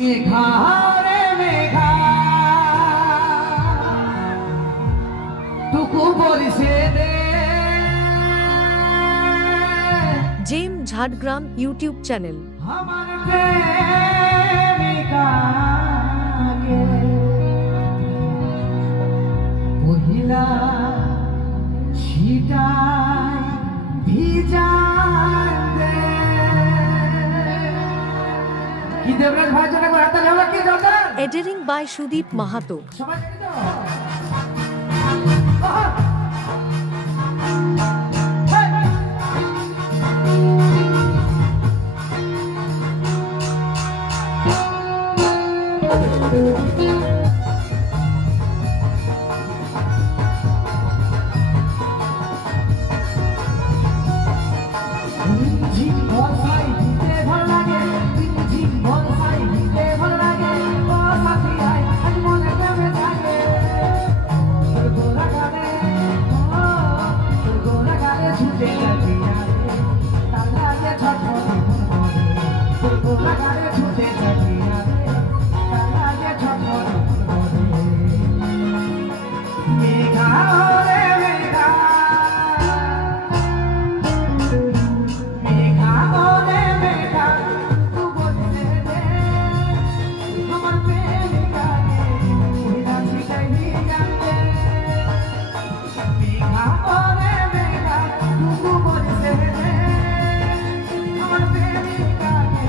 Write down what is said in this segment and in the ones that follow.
মেঘা রে মেঘা টুকু বলিছে দে জেম ঝাড়গ্রাম ইউটিউব চ্যানেল। আমার প্রেমিকাকে পহিলা ছিটায় ভিজান দে কি দেবরাজ ভাই জন্য হাতে লেওয়া কি দরকার। Editing by Sudip Mahato. সবাই জানি তো মেঘা রে মেঘা মেঘা রে মেঘা টুকু বলিছে দে তোমার প্রেমিকাকে ভুলা যাই ভিজাতে। মেঘা রে মেঘা টুকু বলিছে দে তোমার প্রেমিকাকে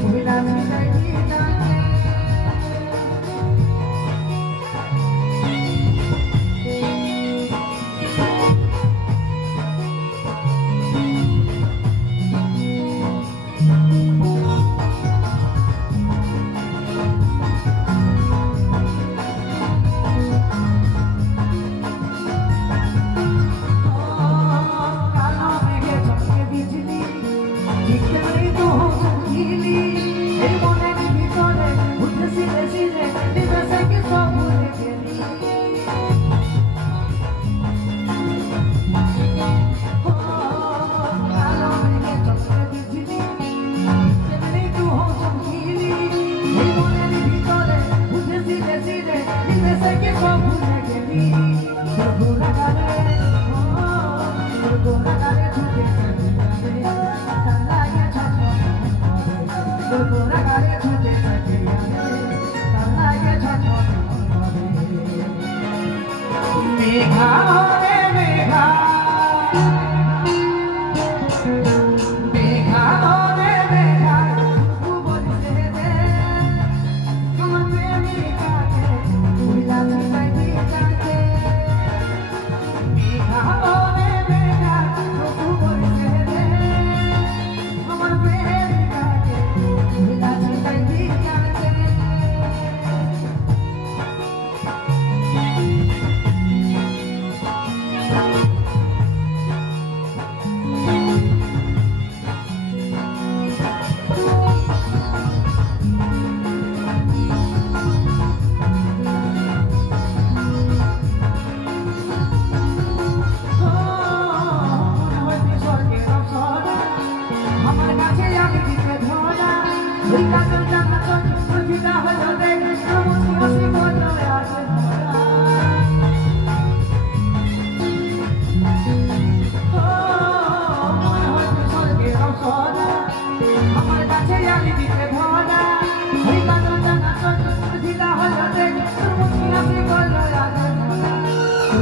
ভুলা যাই ভিজাতে।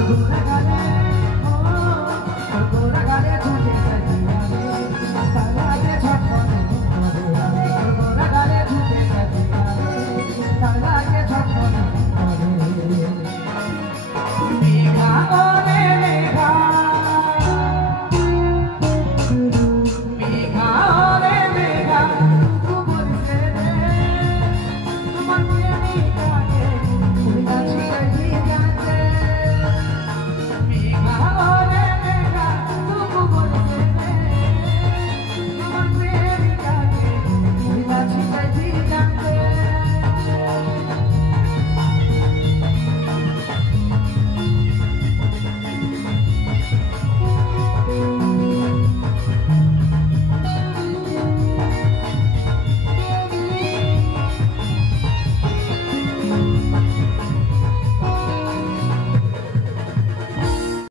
Good